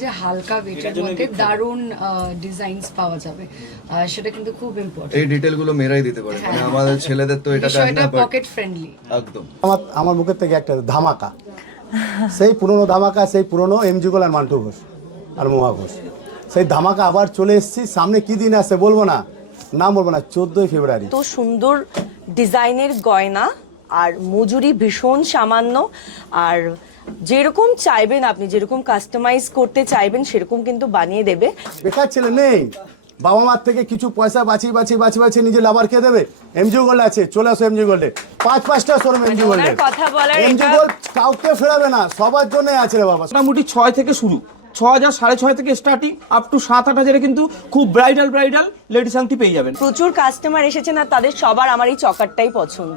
যে হালকা ওয়েটের মধ্যে দারুণ ডিজাইনস পাওয়া যাবে, সেটা কিন্তু খুব ইম্পর্টেন্ট। এই ডিটেলগুলো মেরাই দিতে পারে, মানে আমাদের ছেলেদের তো এটা কাজ না, পকেট ফ্রেন্ডলি একদম। আমার মুখের থেকে একটা ধামাকা, সেই পুরনো ধামাকা, সেই পুরনো এমজি গোল আর মান্টু ঘোষ আর মোহা ঘোষ, সেই ধামাকা আবার চলে এসেছি। সামনে কি দিন আসে বলবো না, নাম বলবো না, 14ই ফেব্রুয়ারি। তো সুন্দর ডিজাইনের গয়না আর মজুরি ভীষণ সামান্য, আর যেরকম চাইবেন আপনি, যেরকম কাস্টমাইজ করতে চাইবেন সেরকম কিন্তু বানিয়ে দেবে। বেকার ছেলে নেই, বাবা মার থেকে কিছু পয়সা বাঁচিয়ে নিজে লাভার খেয়ে দেবে। এমজি গোল্ড আছে, চলে আসো এমজি গোল্ডে, 5-5টা শোরুম এমজি গোল্ডে। কথা বলার এমজি গোল্ড কাউকে ফেরাবে না, সবার জন্য আছে রে বাবা। মোটামুটি 6 থেকে শুরু, 6,000 6,500 থেকে স্টার্টিং আপ টু 7-8 কিন্তু খুব ব্রাইডাল লেডিস আংটি পেয়ে যাবেন। প্রচুর কাস্টমার এসেছেন আর তাদের সবার আমার এই চকারটাই পছন্দ।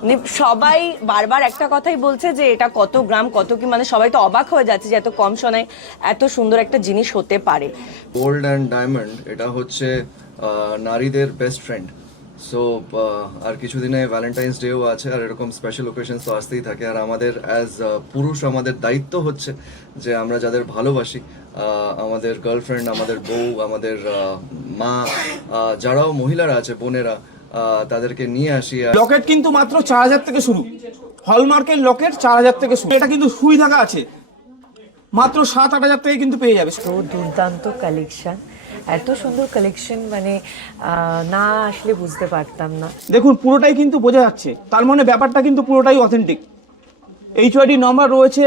মানে সবাই বারবার একটা কথাই বলছে যে এটা কত গ্রাম কত কি, মানে সবাই তো অবাক হয়ে যাচ্ছে যে এত কম সোনায় এত সুন্দর একটা জিনিস হতে পারে। গোল্ড অ্যান্ড ডায়মন্ড এটা হচ্ছে নারীদের বেস্ট ফ্রেন্ড। সো আর কিছুদিনে ভ্যালেন্টাইন্স ডেও আছে, আর এরকম স্পেশাল ওকেশনস তো আসতেই থাকে। আর আমাদের অ্যাজ পুরুষ আমাদের দায়িত্ব হচ্ছে যে আমরা যাদের ভালোবাসি, আমাদের গার্লফ্রেন্ড, আমাদের বউ, আমাদের মা, যারাও মহিলারা আছে, বোনেরা, তাদেরকে নিয়ে আসি। লকেট কিন্তু মাত্র 4,000 থেকে শুরু, হলমার্কের লকেট 4,000 থেকে শুরু। এটা কিন্তু সুই ধাগা আছে, মাত্র 7-8 হাজার থেকে কিন্তু পেয়ে যাবে। তো দুর্দান্ত কালেকশন, এত সুন্দর কালেকশন, মানে না আসলে বুঝতে পারতাম না। দেখুন পুরোটাই কিন্তু বোঝা যাচ্ছে, তার মানে ব্যাপারটা কিন্তু পুরোটাই অথেন্টিক। এইচওআইডি নম্বর রয়েছে।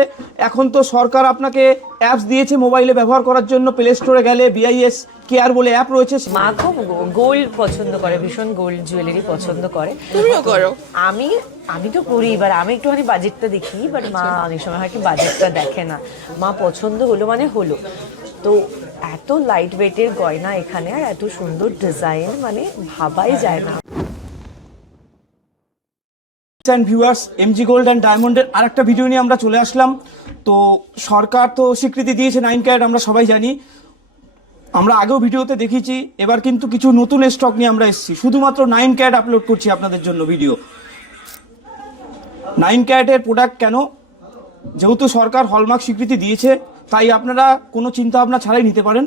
এখন তো সরকার আপনাকে অ্যাপস দিয়েছে মোবাইলে ব্যবহার করার জন্য, প্লে স্টোরে গেলে বিআইএস কেয়ার বলে অ্যাপ রয়েছে। মা খুব গোল্ড পছন্দ করে, ভীষণ গোল্ড জুয়েলারি পছন্দ করে। তুমিও করো? আমি তো করি, এবার আমি একটুখানি বাজেটটা দেখি, বাট মা অনেক সময় হয় কি বাজেটটা দেখে না। মা পছন্দ হলো মানে হলো। তো এত লাইট ওয়েটের গয়না এখানে, আর এত সুন্দর ডিজাইন, মানে ভাবাই যায় না। ভিউয়ার্স, এমজি গোল্ড অ্যান্ড ডায়মন্ডের আরেকটা ভিডিও নিয়ে আমরা চলে আসলাম। তো সরকার তো স্বীকৃতি দিয়েছে 9 ক্যারেট, আমরা সবাই জানি, আমরা আগেও ভিডিওতে দেখিয়েছি। এবার কিন্তু কিছু নতুন স্টক নিয়ে আমরা এসেছি, শুধুমাত্র 9 ক্যারেট আপলোড করছি আপনাদের জন্য ভিডিও। 9 ক্যারেটের প্রোডাক্ট কেন, যেহেতু সরকার হলমার্ক স্বীকৃতি দিয়েছে, তাই আপনারা কোনো চিন্তা ভাবনা ছাড়াই নিতে পারেন।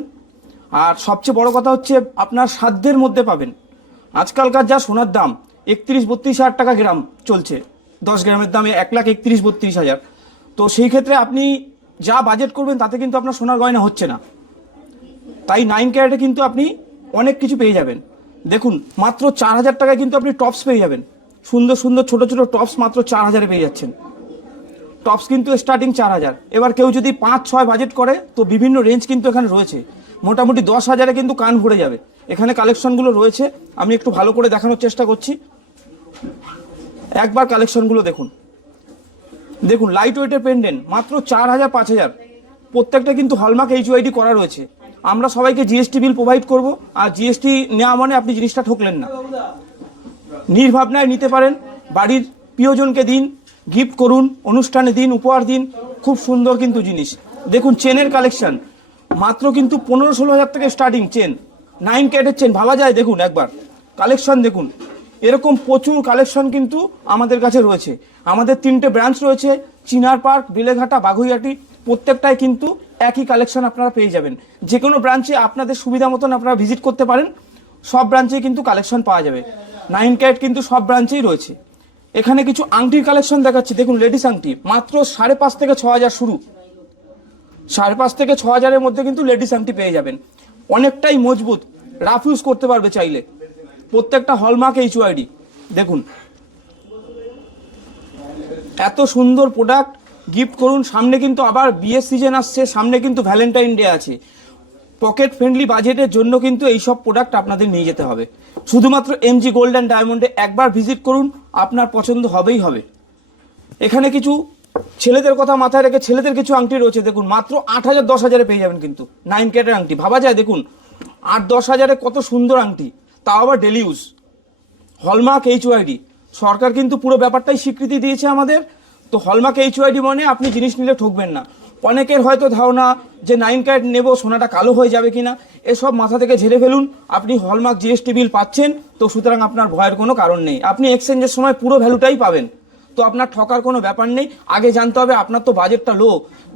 আর সবচেয়ে বড় কথা হচ্ছে আপনার সাধ্যের মধ্যে পাবেন। আজকালকার যা সোনার দাম, 31-32 হাজার টাকা গ্রাম চলছে, 10 গ্রামের দামে 1,31,32,000। তো সেই ক্ষেত্রে আপনি যা বাজেট করবেন তাতে কিন্তু আপনার সোনার গয়না হচ্ছে না। তাই 9 ক্যারেটে কিন্তু আপনি অনেক কিছু পেয়ে যাবেন। দেখুন মাত্র 4,000 টাকায় কিন্তু আপনি টপস পেয়ে যাবেন, সুন্দর সুন্দর ছোট ছোট টপস মাত্র 4,000-এ পেয়ে যাচ্ছেন। টপস কিন্তু স্টার্টিং 4,000। এবার কেউ যদি 5-6 বাজেট করে তো বিভিন্ন রেঞ্জ কিন্তু এখানে রয়েছে, মোটামুটি 10,000-এ কিন্তু কান ভরে যাবে। এখানে কালেকশনগুলো রয়েছে, আমি একটু ভালো করে দেখানোর চেষ্টা করছি। একবার কালেকশনগুলো দেখুন। দেখুন লাইট ওয়েটের পেন্ডেন্ট মাত্র 4,000-5,000, প্রত্যেকটা কিন্তু হলমার্ক এইচওআইডি করা রয়েছে। আমরা সবাইকে জিএসটি বিল প্রোভাইড করব, আর জিএসটি নেওয়া মানে আপনি জিনিসটা ঠকলেন না। নির্ভাবনায় নিতে পারেন, বাড়ির প্রিয়জনকে দিন, গিফট করুন, অনুষ্ঠানে দিন, উপহার দিন, খুব সুন্দর কিন্তু জিনিস। দেখুন চেনের কালেকশন মাত্র কিন্তু 15-16 হাজার থেকে স্টার্টিং চেন, 9 ক্যারেটের চেন, ভাবা যায়? দেখুন একবার কালেকশন দেখুন, এরকম প্রচুর কালেকশন কিন্তু আমাদের কাছে রয়েছে। আমাদের 3টে ব্রাঞ্চ রয়েছে, চিনার পার্ক, বেলেঘাটা, বাগুইহাটি, প্রত্যেকটায় কিন্তু একই কালেকশন আপনারা পেয়ে যাবেন। যে কোনো ব্রাঞ্চে আপনাদের সুবিধা মতন আপনারা ভিজিট করতে পারেন, সব ব্রাঞ্চেই কিন্তু কালেকশন পাওয়া যাবে। 9 ক্যারেট কিন্তু সব ব্রাঞ্চেই রয়েছে। এখানে কিছু আংটির কালেকশন দেখাচ্ছি, দেখুন লেডিস আংটি মাত্র 5,500 থেকে 6,000 শুরু, 5,500 থেকে 6,000-এর মধ্যে কিন্তু লেডিস আংটি পেয়ে যাবেন। অনেকটাই মজবুত, রাফ ইউজ করতে পারবে চাইলে, প্রত্যেকটা হলমার্ক এইচওআইডি। দেখুন এত সুন্দর প্রোডাক্ট, গিফট করুন। সামনে কিন্তু আবার বিয়ের সিজন আসছে, সামনে কিন্তু ভ্যালেন্টাইন ডে আছে। পকেট ফ্রেন্ডলি বাজেটের জন্য কিন্তু এইসব প্রোডাক্ট আপনাদের নিয়ে যেতে হবে। শুধুমাত্র এমজি গোল্ড অ্যান্ড ডায়মন্ডে একবার ভিজিট করুন, আপনার পছন্দ হবেই হবে। এখানে কিছু ছেলেদের কথা মাথায় রেখে ছেলেদের কিছু আংটি রয়েছে, দেখুন মাত্র 8,000-10,000-এ পেয়ে যাবেন কিন্তু 9 ক্যারেটের আংটি। ভাবা যায়? দেখুন 8-10 হাজারে কত সুন্দর আংটি, তাও আবার ডেলি ইউজ, হলমার্ক এইচওআইডি। সরকার কিন্তু পুরো ব্যাপারটাই স্বীকৃতি দিয়েছে আমাদের। তো হলমার্ক এইচওআইডি মানে আপনি জিনিস নিলে ঠকবেন না। অনেকের হয়তো ধারণা যে 9 ক্যারেট নেব, সোনাটা কালো হয়ে যাবে কিনা, এসব মাথা থেকে ঝেড়ে ফেলুন। আপনি হলমার্ক জিএসটি বিল পাচ্ছেন, তো সুতরাং আপনার ভয়ের কোনো কারণ নেই। আপনি এক্সচেঞ্জের সময় পুরো ভ্যালুটাই পাবেন। তো আপনার ঠকার কোনো ব্যাপার নেই। আগে জানতে হবে আপনার তো বাজেটটা লো,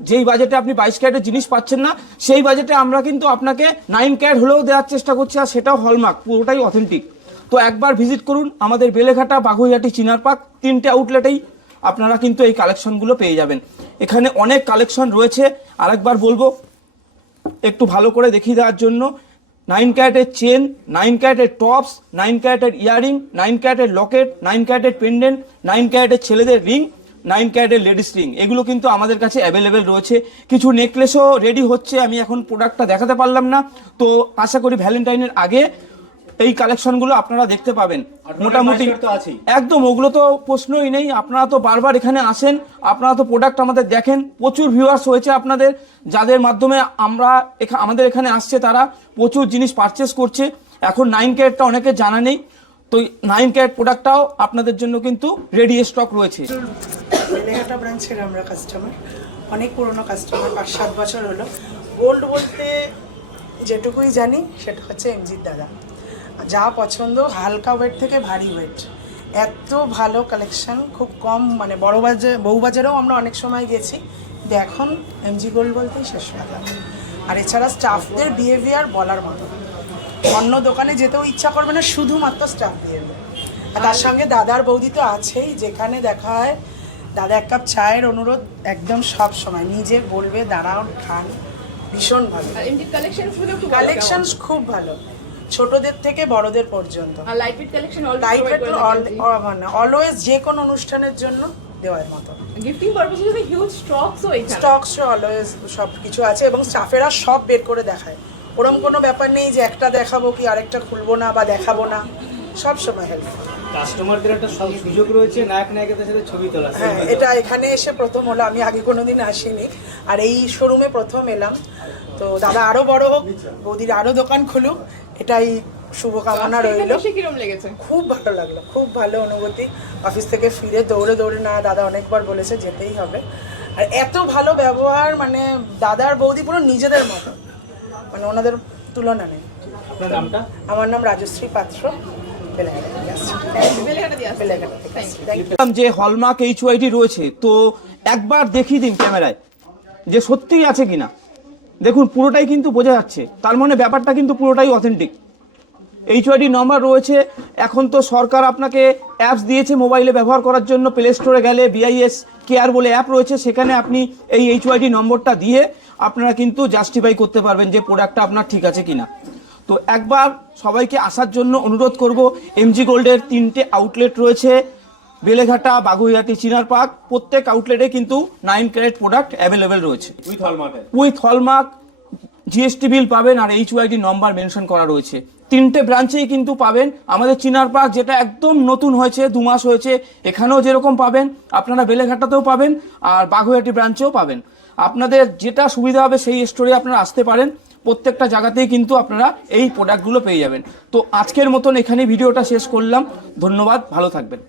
যেই বাজেটে আপনি 22 ক্যারেটের জিনিস পাচ্ছেন না, সেই বাজেটে আমরা কিন্তু আপনাকে 9 ক্যারেট হলেও দেওয়ার চেষ্টা করছি, আর সেটাও হলমার্ক, পুরোটাই অথেন্টিক। তো একবার ভিজিট করুন আমাদের বেলেঘাটা, বাগুইহাটি, চিনার পার্ক, 3টে আউটলেটেই আপনারা কিন্তু এই কালেকশনগুলো পেয়ে যাবেন। এখানে অনেক কালেকশন রয়েছে, আরেকবার বলবো একটু ভালো করে দেখিয়ে দেওয়ার জন্য। 9 ক্যারেটের চেন, 9 ক্যারেটের টপস, 9 ক্যারেটের ইয়ারিং, 9 ক্যারেটের লকেট, 9 ক্যারেটের পেন্ডেন্ট, 9 ক্যারেটের ছেলেদের রিং, 9 ক্যারেটের লেডিস রিং, এগুলো কিন্তু আমাদের কাছে অ্যাভেলেবেল রয়েছে। কিছু নেকলেসও রেডি হচ্ছে, আমি এখন প্রোডাক্টটা দেখাতে পারলাম না, তো আশা করি ভ্যালেন্টাইনের আগে এই কালেকশনগুলো আপনারা দেখতে পাবেন। মোটামুটি একদম ওগুলো তো প্রশ্নই নেই, আপনারা তো বারবার এখানে আসেন, আপনারা তো প্রোডাক্ট আমাদের দেখেন, প্রচুর ভিউয়ার্স হয়েছে আপনাদের, যাদের মাধ্যমে আমাদের এখানে আসছে তারা প্রচুর জিনিস পারচেস করছে। এখন 9 ক্যারেটটা অনেকে জানা নেই, তো 9 ক্যারেট প্রোডাক্টটাও আপনাদের জন্য কিন্তু রেডি স্টক রয়েছে। বেলেঘাটা ব্রাঞ্চের আমরা কাস্টমার, অনেক পুরনো কাস্টমার, 5-7 বছর হলো। গোল্ড বলতে যেটুকুই জানি সেটা হচ্ছে এমজির দাদা, যা পছন্দ, হালকা ওয়েট থেকে ভারী ওয়েট, এত ভালো কালেকশন, খুব কম, মানে বড় বাজার, বউবাজারেও আমরা অনেক সময় গেছি, কিন্তু এখন এমজি গোল্ড বলতেই শেষ কথা। আর এছাড়া স্টাফদের বিহেভিয়ার বলার মতো, অন্য দোকানে যেতেও ইচ্ছা করবে না, শুধুমাত্র স্টাফ বিহেভিয়ার। আর তার সঙ্গে দাদার বৌদি তো আছেই, যেখানে দেখা হয় দাদা 1 কাপ চায়ের অনুরোধ একদম সব সময়, নিজে বলবে দাঁড়াও খান, ভীষণ ভালো। কালেকশনস খুব ভালো, ছোটদের থেকে বড়দের পর্যন্ত। লাইটওয়েট কালেকশন অলওয়েজ যে কোনো অনুষ্ঠানের জন্য দেওয়ার মতো। গিফটিং পারপাসে যদি হিউজ স্টকসও এখানে, স্টকসও অলওয়েজ সব কিছু আছে, এবং স্টাফেরা সব বের করে দেখায়, ওরকম কোনো ব্যাপার নেই যে একটা দেখাবো কি আরেকটা খুলবো না বা দেখাবো না, সব সময় হেল্প। কাস্টমারদের একটা সুযোগ রয়েছে নায়ক নায়িকাদের সাথে ছবি তোলা। হ্যাঁ, এটা এখানে এসে প্রথম হলো, আমি আগে কোনোদিন আসিনি, আর এই শোরুমে প্রথম এলাম। তো দাদা আরো বড় হোক, বৌদির আরো দোকান খুলুক, এটাই শুভকামনা রইল। কিরকম লেগেছে? খুব ভালো লাগলো, খুব ভালো অনুভূতি। অফিস থেকে ফিরে দৌড়ে দৌড়ে না, দাদা অনেকবার বলেছে যেতেই হবে, আর এত ভালো ব্যবহার, মানে দাদার বৌদি পুরো নিজেদের মতো, মানে ওনাদের তুলনা নেই। আপনার নামটা? আমার নাম রাজশ্রী পাত্র, বেলেঘাটা থেকে আসছি। যে হলমার্ক HYD রয়েছে, তো একবার দেখিয়ে দিন ক্যামেরায় যে সত্যিই আছে কিনা। দেখুন পুরোটাই কিন্তু বোঝা যাচ্ছে, তার মানে ব্যাপারটা কিন্তু পুরোটাই অথেন্টিক। HYD নম্বর রয়েছে। এখন তো সরকার আপনাকে অ্যাপস দিয়েছে মোবাইলে ব্যবহার করার জন্য, প্লে স্টোরে গেলে BIS কেয়ার বলে অ্যাপ রয়েছে, সেখানে আপনি এই HYD নম্বরটা দিয়ে আপনারা কিন্তু জাস্টিফাই করতে পারবেন যে প্রোডাক্টটা আপনার ঠিক আছে কিনা। তো একবার সবাইকে আসার জন্য অনুরোধ করব। এমজি গোল্ডের 3টে আউটলেট রয়েছে, বেলেঘাটা, বাগুইহাটি, চিনার পার্ক, প্রত্যেক আউটলেটে কিন্তু 9 ক্যারেট প্রোডাক্ট অ্যাভেলেবেল রয়েছে উইথ হলমার্ক, GST বিল পাবেন, আর HYD নম্বর মেনশন করা রয়েছে। 3টে ব্রাঞ্চেই কিন্তু পাবেন। আমাদের চিনার পার্ক যেটা একদম নতুন হয়েছে, 2 মাস হয়েছে, এখানেও যেরকম পাবেন আপনারা বেলেঘাটাতেও পাবেন, আর বাগুইহাটি ব্রাঞ্চেও পাবেন। আপনাদের যেটা সুবিধা হবে সেই স্টোরে আপনারা আসতে পারেন, প্রত্যেকটা জায়গাতেই কিন্তু আপনারা এই প্রোডাক্টগুলো পেয়ে যাবেন। তো আজকের মতন এখানে ভিডিওটা শেষ করলাম, ধন্যবাদ, ভালো থাকবেন।